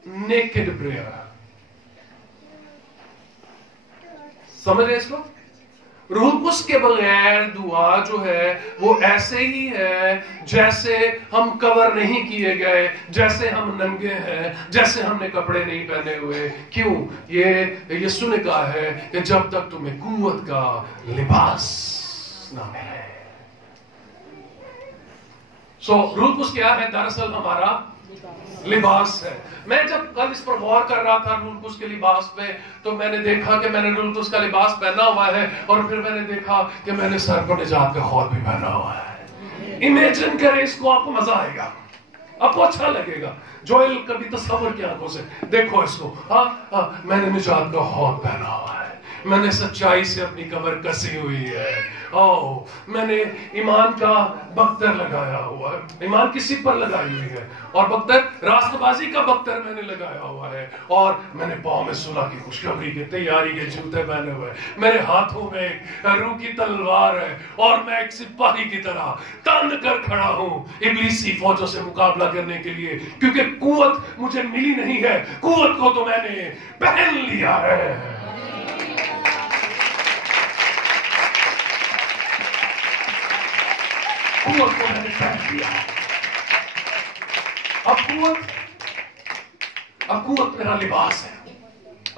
नेकेड प्रेयर। समझ रहे इसको? रूह कुस के बगैर दुआ जो है वो ऐसे ही है जैसे हम कवर नहीं किए गए, जैसे हम नंगे हैं, जैसे हमने कपड़े नहीं पहने हुए। क्यों? ये यीशु ने कहा है कि जब तक तुम्हें कुव्वत का लिबास ना मिले। रूह कुस क्या है? दरअसल हमारा लिबास है। मैं जब कल इस पर गौर कर रहा था रूह कुस के लिबास पे, तो मैंने देखा कि मैंने रूह कुस का लिबास पहना हुआ है, और फिर मैंने देखा कि मैंने सर पर निजात का खौल भी पहना हुआ है। इमेजिन करें इसको, आपको मजा आएगा, आपको अच्छा लगेगा। जोएल कभी तस्वर की आंखों से देखो इसको। हाँ, मैंने निजात का खौल पहना हुआ है, मैंने सच्चाई से अपनी कमर कसी हुई है, मैंने ईमान का बख्तर लगाया हुआ है, ईमान की सिर पर लगाई हुई है, और बख्तर रास्तबाजी का बख्तर मैंने लगाया हुआ है, और मैंने पाँव में सुलह की खुशखबरी के तैयारी के जूते पहने हुए, मेरे हाथों में रूह की तलवार है, और मैं एक सिपाही की तरह तान कर खड़ा हूँ इब्लीसी फौजों से मुकाबला करने के लिए, क्योंकि कुव्वत मुझे मिली नहीं है, कुव्वत को तो मैंने पहन लिया है। कुव्वत को मैंने पहन लिया। अब कुव्वत मेरा लिबास है।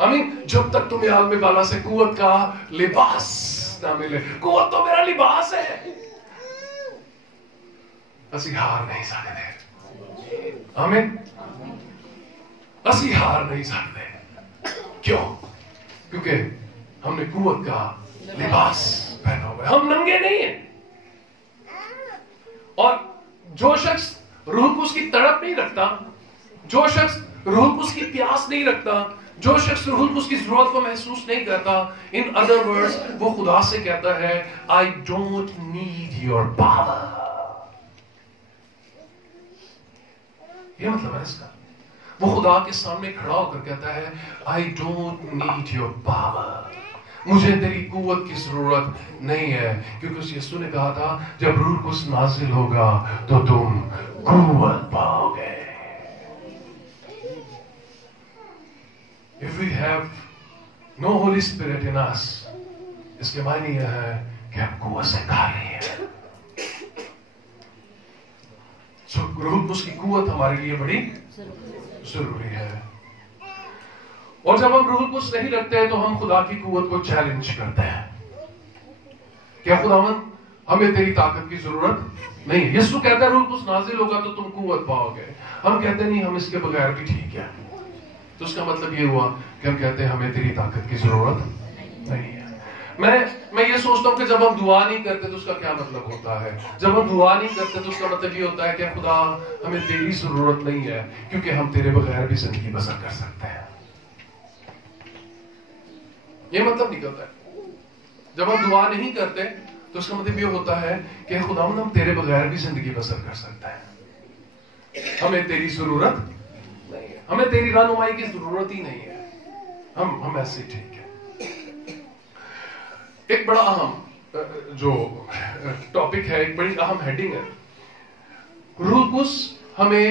आमीन। जब तक तुम्हें आलमे वाला से कुव्वत का लिबास ना मिले, कुव्वत तो मेरा लिबास है, ਅਸੀਂ ਹਾਰ नहीं सकते। आमीन। ਅਸੀਂ हार नहीं सकते। क्यों? क्योंकि हमने कुव्वत का लिबास पहना हुआ है, हम नंगे नहीं हैं। और जो शख्स रूह कुस की तड़प नहीं रखता, जो शख्स रूह कुस की प्यास नहीं रखता, जो शख्स रूह कुस की जरूरत को महसूस नहीं करता, इन अदर वर्ड्स वो खुदा से कहता है I don't need your power. ये मतलब है इसका। वो खुदा के सामने खड़ा होकर कहता है I don't need your power, मुझे तेरी कुव्वत की जरूरत नहीं है, क्योंकि उस यीशु ने कहा था जब रूह कुस नाजिल होगा तो तुम कुव्वत पाओगे। If we have no Holy Spirit in us, इसके मायने यह है कि हम कुव्वत से खाली हैं। रूह कुस की कुव्वत हमारे लिए बड़ी जरूरी है। और जब हम रूह कुस नहीं रखते हैं तो हम खुदा की कुव्वत को चैलेंज करते हैं। क्या खुदावन हमें तेरी ताकत की जरूरत नहीं है? यीशु कहता है रूह कुस नाजिल होगा तो तुम कुव्वत पाओगे। हम कहते नहीं हम इसके बगैर भी ठीक है। तो उसका मतलब ये हुआ कि हम कहते हैं हमें तेरी ताकत की जरूरत नहीं है। मैं ये सोचता हूँ कि जब हम दुआ नहीं करते तो उसका क्या मतलब होता है? जब हम दुआ नहीं करते तो उसका मतलब ये होता है कि खुदा हमें तेरी जरूरत नहीं है, क्योंकि हम तेरे बगैर भी जिंदगी बसर कर सकते हैं। ये मतलब निकलता है। जब हम दुआ नहीं करते तो उसका मतलब ये होता है कि खुदावंद हम तेरे बगैर भी जिंदगी बसर कर सकते हैं, हमें तेरी जरूरत नहीं है, हमें तेरी रहनुमाई की जरूरत ही नहीं है, हम ऐसे ठीक है। एक बड़ा अहम जो टॉपिक है, एक बड़ी अहम हेडिंग है, रूह कुस हमें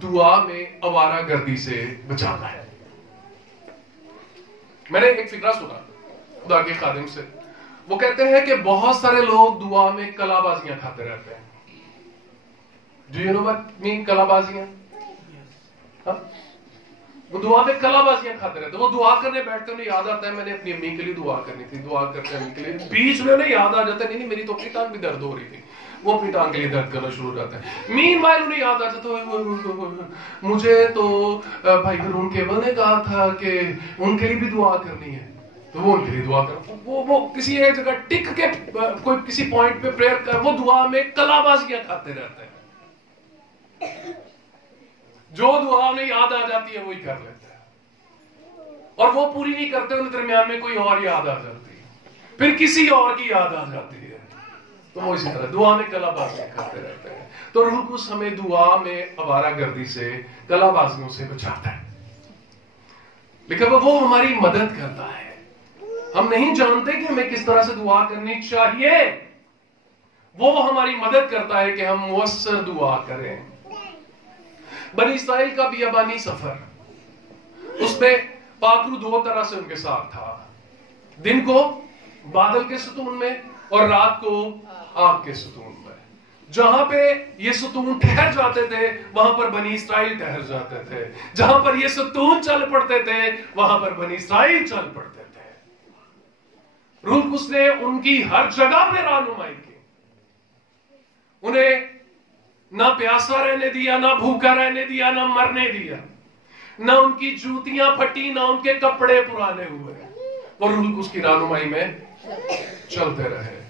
दुआ में आवारागर्दी से बचाना है। मैंने एक फिक्रा सुना खुदा के खादिम से, वो कहते हैं कि बहुत सारे लोग दुआ में कलाबाजियां खाते रहते हैं। Do you know what mean कलाबाजियां? वो दुआ में कलाबाजियां खाते रहते हैं। वो दुआ करने बैठते उन्हें याद आता है मैंने अपनी अम्मी के लिए दुआ करनी थी, दुआ करते अम्मी के लिए, बीच में उन्हें याद आ जाता है नहीं मेरी तो अपनी टांग भी दर्द हो रही थी, वो अपनी टांग के लिए दर्द करना शुरू हो जाता है। मीनवाइल उन्हें याद आ जाता है मुझे तो भाई हरून केवल ने कहा था कि उनके लिए भी दुआ करनी है, तो वो उनके लिए दुआ कर, वो किसी एक जगह टिक के कोई किसी पॉइंट पे प्रेयर कर, वो दुआ में कलाबाजियां खाते रहते हैं। जो दुआ उन्हें याद आ जाती है वही कर लेते हैं, और वो पूरी नहीं करते, उनके दरमियान में कोई और याद आ जाती है, फिर किसी और की याद आ जाती है, तो वो इसी तरह दुआ में कलाबाजियां करते रहते हैं। तो रूह कुस हमें दुआ में आवारागर्दी से, कलाबाजियों से बचाता है, लेकिन वो हमारी मदद करता है। हम नहीं जानते कि हमें किस तरह से दुआ करनी चाहिए, वो हमारी मदद करता है कि हम मुअस्सर दुआ करें। बनी इस्राइल का बियाबानी सफर, उसमें पाखरू दो तरह से उनके साथ था। दिन को बादल के सतून में और रात को आग के सतून में। जहां पे ये सतून ठहर जाते थे वहां पर बनी इस्राइल ठहर जाते थे, जहां पर ये सतून चल पड़ते थे वहां पर बनी इस्राइल चल पड़ते थे। रूह कुद्स ने उनकी हर जगह पे रहनुमाई की, उन्हें ना प्यासा रहने दिया, ना भूखा रहने दिया, ना मरने दिया, ना उनकी जूतियां फटी, ना उनके कपड़े पुराने हुए। वो रूह कुद्स की रहनुमाई में चलते रहे।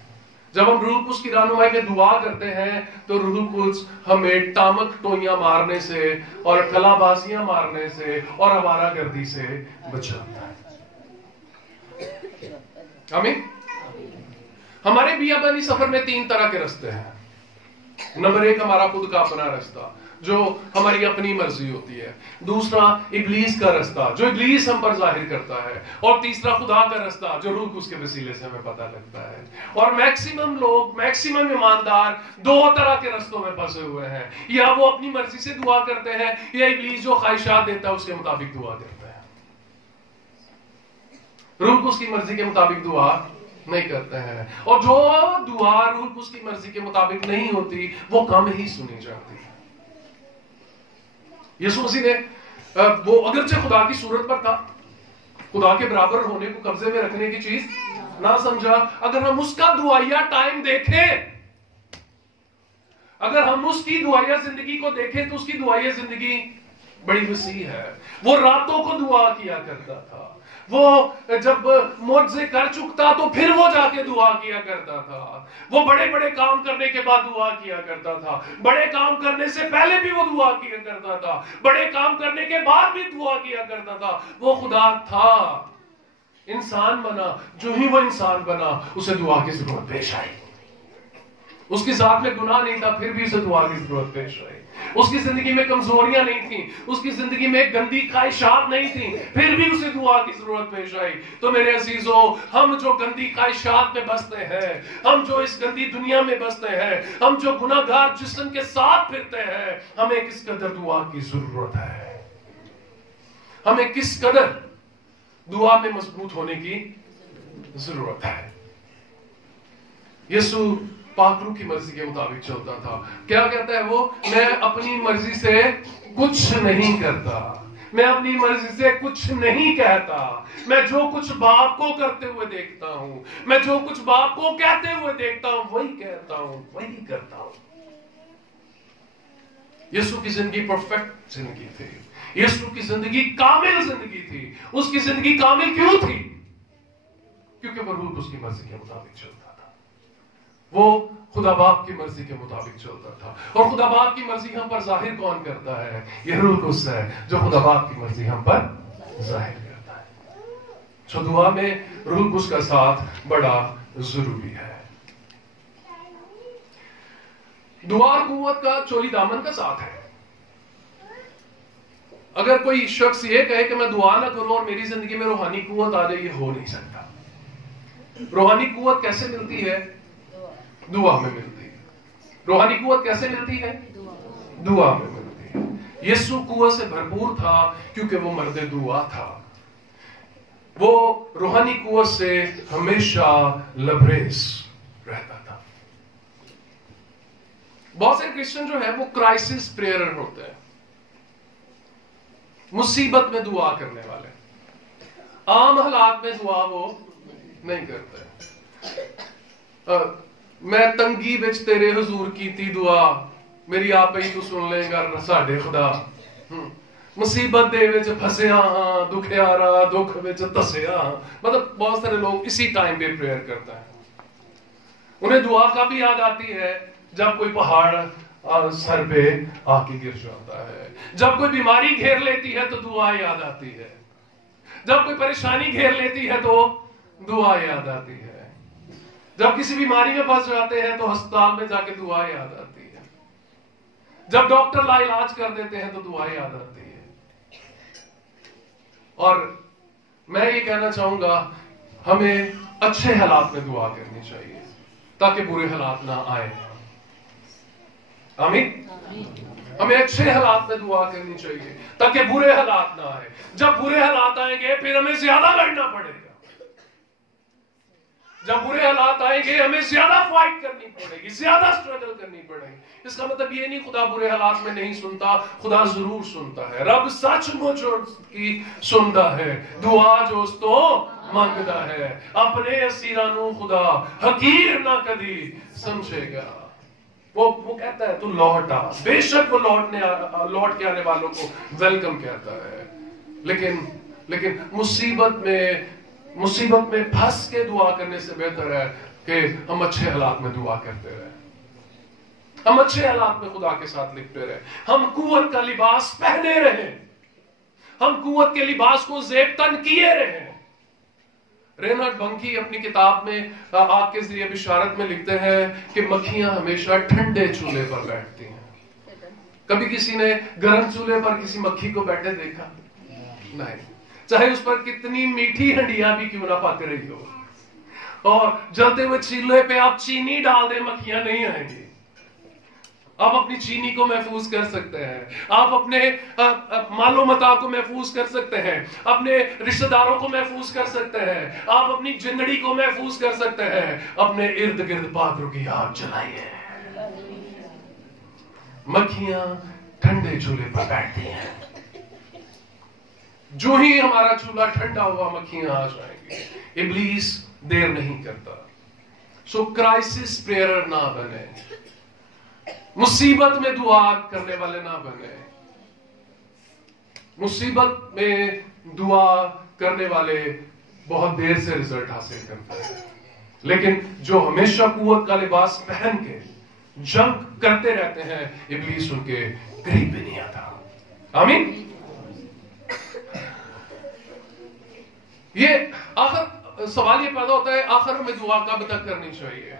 जब हम रूह कुद्स की रहनुमाई में दुआ करते हैं तो रूह कुद्स हमें टामक टोइयां मारने से और कलाबाजियां मारने से और आवारागर्दी से बचाता है। आमीन। हमारे बियाबानी सफर में 3 तरह के रास्ते हैं। नंबर 1 हमारा खुद का अपना रास्ता जो हमारी अपनी मर्जी होती है, दूसरा इब्लीस का रास्ता जो इब्लीस हम पर जाहिर करता है, और तीसरा खुदा का रास्ता जो रूह उसके वसीले से हमें पता लगता है। और मैक्सिमम लोग, मैक्सिमम ईमानदार 2 तरह के रास्तों में फंसे हुए हैं, या वो अपनी मर्जी से दुआ करते हैं या इब्लीस जो ख्वाहिशात देता है उसके मुताबिक दुआ करते हैं। रूह उसकी मर्जी के मुताबिक दुआ नहीं करते हैं, और जो दुआ रूह उसकी मर्जी के मुताबिक नहीं होती वो कम ही सुनी जाती है। यीशु मसीह ने वो अगरचे खुदा की सूरत पर था, खुदा के बराबर होने को कब्जे में रखने की चीज ना समझा। अगर हम उसका दुआया टाइम देखें, अगर हम उसकी दुआया जिंदगी को देखें तो उसकी दुआया जिंदगी बड़ी वसी है। वो रातों को दुआ किया करता था, वो जब मौजे कर चुकता तो फिर वो जाके दुआ किया करता था, वो बड़े बड़े काम करने के बाद दुआ किया करता था, बड़े काम करने से पहले भी वो दुआ किया करता था, बड़े काम करने के बाद भी दुआ किया करता था। वो खुदा था, इंसान बना, जो ही वो इंसान बना उसे दुआ की जरूरत पेश आई। उसकी जात में गुनाह नहीं था फिर भी उसे दुआ की जरूरत पेश आई। उसकी जिंदगी में कमजोरियां नहीं थी, उसकी जिंदगी में गंदी ख्वाहिशात नहीं थी, फिर भी उसे दुआ की जरूरत पेश आई। तो मेरे अजीजों, हम जो गंदी ख्वाहिशात में बसते हैं, हम जो इस गंदी दुनिया में बसते हैं, हम जो गुनाहगार जिस्म के साथ फिरते हैं, हमें किस कदर दुआ की जरूरत है, हमें किस कदर दुआ में मजबूत होने की जरूरत है। यीशु पाकरू की मर्जी के मुताबिक चलता था। क्या कहता है वो? मैं अपनी मर्जी से कुछ नहीं करता, मैं अपनी मर्जी से कुछ नहीं कहता, मैं जो कुछ बाप को करते हुए देखता हूं, मैं जो कुछ बाप को कहते हुए देखता हूं वही कहता हूं, वही करता हूं। यीशु की जिंदगी परफेक्ट जिंदगी थी, यीशु की जिंदगी कामिल जिंदगी थी। उसकी जिंदगी कामिल क्यों थी? क्योंकि वो रूह उसकी मर्जी के मुताबिक चलता था, वो खुदा बाप की मर्जी के मुताबिक चलता था। और खुदा बाप की मर्जी हम पर जाहिर कौन करता है? यह रूह कुद्स है जो खुदा बाप की मर्जी हम पर जाहिर करता है। तो दुआ में रूह कुद्स का साथ बड़ा जरूरी है। दुआ और कुव्वत का चोली दामन का साथ है। अगर कोई शख्स ये कहे कि मैं दुआ ना करूं और मेरी जिंदगी में रूहानी कुव्वत आ जाए, ये हो नहीं सकता। रूहानी कुव्वत कैसे मिलती है? दुआ में मिलती है। रूहानी कुव्वत कैसे मिलती है? दुआ में मिलती है। यीशु कुव्वत से भरपूर था क्योंकि वो मर्द दुआ था। वो रूहानी कुव्वत से हमेशा लबरेज रहता था। बहुत से क्रिश्चियन जो है वो क्राइसिस प्रेयर होते हैं, मुसीबत में दुआ करने वाले। आम हालात में दुआ वो नहीं करते। मैं तंगी विच तेरे हुजूर कीती दुआ, मेरी आप ही तू सुन लेगा साडे खुदा। मुसीबत दे विच फसिया हां, दुखियारा दुख विच दसिया। मतलब बहुत सारे लोग इसी टाइम पे प्रेयर करते हैं। उन्हें दुआ का भी याद आती है जब कोई पहाड़ सर पे आके गिर जाता है, जब कोई बीमारी घेर लेती है तो दुआ याद आती है, जब कोई परेशानी घेर लेती है तो दुआ याद आती है, जब किसी बीमारी में फंस जाते हैं तो अस्पताल में जाके दुआ याद आती है, जब डॉक्टर लाइलाज कर देते हैं तो दुआ याद आती है। और मैं ये कहना चाहूंगा, हमें अच्छे हालात में दुआ करनी चाहिए ताकि बुरे हालात ना आए। आमीन। हमें अच्छे हालात में दुआ करनी चाहिए ताकि बुरे हालात ना आए। जब बुरे हालात आएंगे फिर हमें ज्यादा लड़ना पड़ेगा। जब बुरे हालात आएंगे हमें ज्यादा फाइट करनी पड़ेगी, ज्यादा स्ट्रगल करनी पड़ेगी। इसका मतलब ये नहीं खुदा बुरे हालात में नहीं सुनता, खुदा जरूर सुनता है। रब सचमुच की सुनता है, दुआ जो तो मंगता है। अपने असीरां नू खुदा हकीर ना कदी समझेगा। वो कहता है तू लौट आ। बेशक वो लौट के आने वालों को वेलकम कहता है, लेकिन मुसीबत में फंस के दुआ करने से बेहतर है कि हम अच्छे हालात में दुआ करते रहे, हम अच्छे हालात में खुदा के साथ लिपटे रहे, हम कुव्वत का लिबास पहने रहे, हम कुव्वत के लिबास को ज़ेबतन किए रहे। रेनहार्ड बंकी अपनी किताब में आग के जरिए बिशारत में लिखते हैं कि मक्खियां हमेशा ठंडे चूल्हे पर बैठती हैं। कभी किसी ने गर्म चूल्हे पर किसी मक्खी को बैठे देखा? नहीं, चाहे उस पर कितनी मीठी हंडिया भी क्यों ना पक रही हो। और जलते हुए चूल्हे पे आप चीनी डाल दे, मक्खियां नहीं आएंगी। आप अपनी चीनी को महफूज कर सकते हैं, आप अपने मालो मता को महफूज कर सकते हैं, अपने रिश्तेदारों को महफूज कर सकते हैं, आप अपनी जिंदगी को महफूज कर सकते हैं। अपने इर्द गिर्द पादरों की आग जलाइए। मक्खियां ठंडे चूल्हे पर बैठती हैं, जो ही हमारा चूल्हा ठंडा हुआ मक्खियां आ जाएंगी। इब्लीस देर नहीं करता। सो क्राइसिस प्रेयर ना बने, मुसीबत में दुआ करने वाले ना बने। मुसीबत में दुआ करने वाले बहुत देर से रिजल्ट हासिल करते हैं, लेकिन जो हमेशा कुव्वत का लिबास पहन के जंग करते रहते हैं, इब्लीस उनके करीब भी नहीं आता। आमीन। ये आखिर सवाल ये पैदा होता है, आखिर हमें दुआ कब तक करनी चाहिए?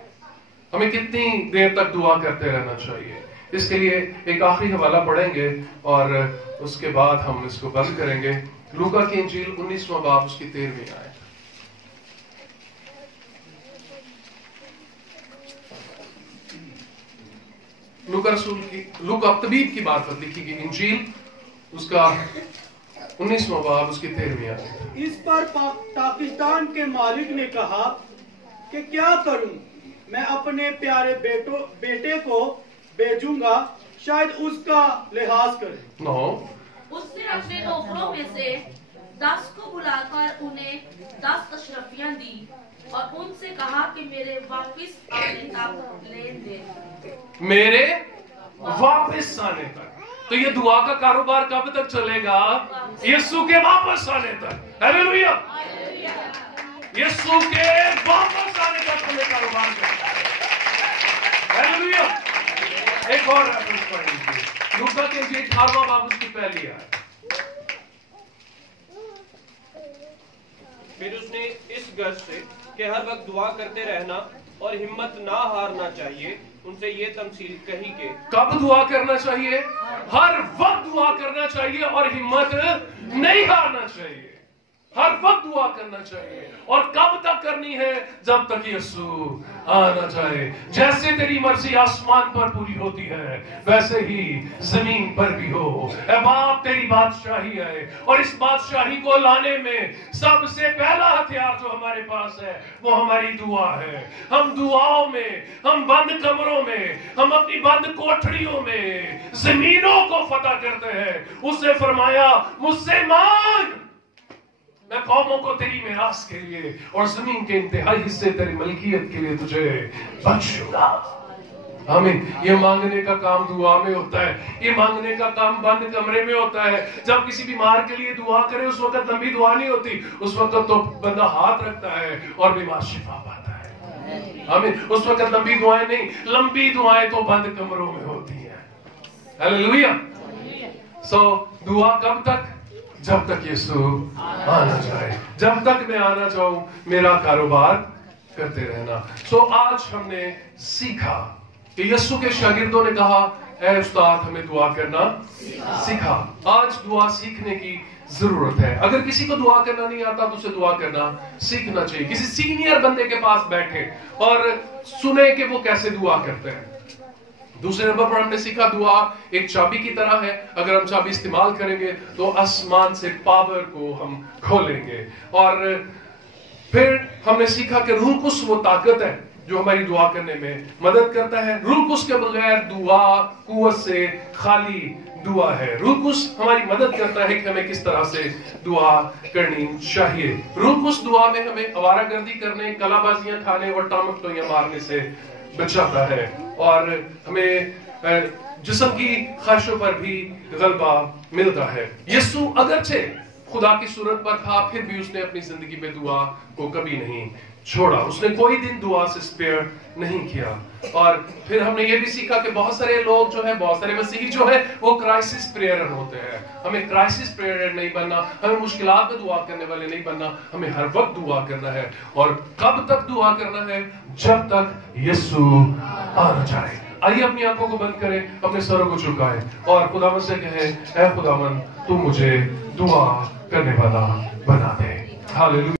हमें कितनी देर तक दुआ करते रहना चाहिए? इसके लिए एक आखिरी हवाला पढ़ेंगे और उसके बाद हम इसको बंद करेंगे। लूका की इंजील 19वां बाब उसकी 13वीं आयत। लूका तबीब की बात पर लिखी गई इंजील, उसका 19वां बाब उसकी 13वीं आयत। इस पर पाकिस्तान के मालिक ने कहा कि क्या करूं, मैं अपने प्यारे बेटे को भेजूंगा, शायद उसका लिहाज करे। उसने अपने नौकरों में से 10 को बुलाकर उन्हें 10 अशरफियां दी और उनसे कहा कि मेरे वापस आने तक लेन देन। मेरे वापस आने तक। तो ये दुआ का कारोबार कब तक चलेगा? यीशु के वापस आने तक। हालेलुया। यीशु के वापस आने तक हमें कारोबार करना है। हालेलुया। एक और रेफरेंस पढ़ लीजिए, लूका के 18वां बाब उसकी पहली आयत। फिर उसने इस गर्ज से कि हर वक्त दुआ करते रहना और हिम्मत ना हारना चाहिए, उनसे ये तमसील कही के कब दुआ करना चाहिए? हर वक्त दुआ करना चाहिए और हिम्मत नहीं हारना चाहिए। हर वक्त दुआ करना चाहिए। और कब तक करनी है? जब तक यीशु आना चाहे। जैसे तेरी मर्जी आसमान पर पूरी होती है, वैसे ही जमीन पर भी हो। ऐ बाप, तेरी बादशाही है और इस बादशाही को लाने में सबसे पहला हथियार जो हमारे पास है वो हमारी दुआ है। हम दुआओं में, हम बंद कमरों में, हम अपनी बंद कोठरियों में जमीनों को फतह करते हैं। उसने फरमाया, मुझसे मांग, मैं कौमों को तेरी मिरास के लिए और जमीन के इंतहाई हिस्से तेरी मलकियत के लिए तुझे बख्शूंगा। आमीन। ये मांगने का काम दुआ में होता है, ये मांगने का काम बंद कमरे में होता है। जब किसी बीमार के लिए दुआ करे उस वक्त लंबी दुआ नहीं होती, उस वक्त तो बंदा हाथ रखता है और बीमार शिफा पाता है। आमीन। उस वक्त लंबी दुआएं नहीं, लंबी दुआएं तो बंद कमरों में होती है। हालेलुया। सो दुआ कब तक? जब तक यीशु आना चाहे। जब तक मैं आना चाहूं, मेरा कारोबार करते रहना। सो आज हमने सीखा कि यीशु के शागिर्दों ने कहा, ऐ उस्ताद हमें दुआ करना सिखा। आज दुआ सीखने की जरूरत है। अगर किसी को दुआ करना नहीं आता तो उसे दुआ करना सीखना चाहिए। किसी सीनियर बंदे के पास बैठे और सुने कि वो कैसे दुआ करते हैं। दूसरे नंबर पर हमने सीखा दुआ एक चाबी की तरह है। अगर हम चाबी इस्तेमाल करेंगे तो आसमान से पावर को हम खोलेंगे। और फिर हमने सीखा कि रूह कुस वो ताकत है जो हमारी दुआ करने में मदद करता है। रूह कुस के बगैर दुआ कुव्वत से खाली दुआ है। रूह कुस हमारी मदद करता है कि हमें किस तरह से दुआ करनी चाहिए। रूह कुस दुआ में हमें आवारागर्दी करने, कलाबाजियां खाने और टामकटोइयां मारने से बचाता है और हमें जिस्म की ख्वाहिशों पर भी गलबा मिलता है। यीशु अगरचे खुदा की सूरत पर था, फिर भी उसने अपनी जिंदगी में दुआ को कभी नहीं छोड़ा। उसने कोई दिन दुआ से स्पेयर नहीं किया। और फिर हमने ये भी सीखा कि बहुत सारे लोग जो है, बहुत सारे मसीही जो है, वो क्राइसिस प्रेयर होते हैं। हमें क्राइसिस प्रेयर नहीं बनना, हमें मुश्किलात में दुआ करने वाले नहीं बनना, हमें हर वक्त दुआ करना है। और कब तक दुआ करना है? जब तक यीशु आ न जाए। आइए अपनी आंखों को बंद करें, अपने सरों को झुकाएं और खुदावन से कहें, ऐ खुदावन तू मुझे दुआ करने वाला बना दे। हालेलुया।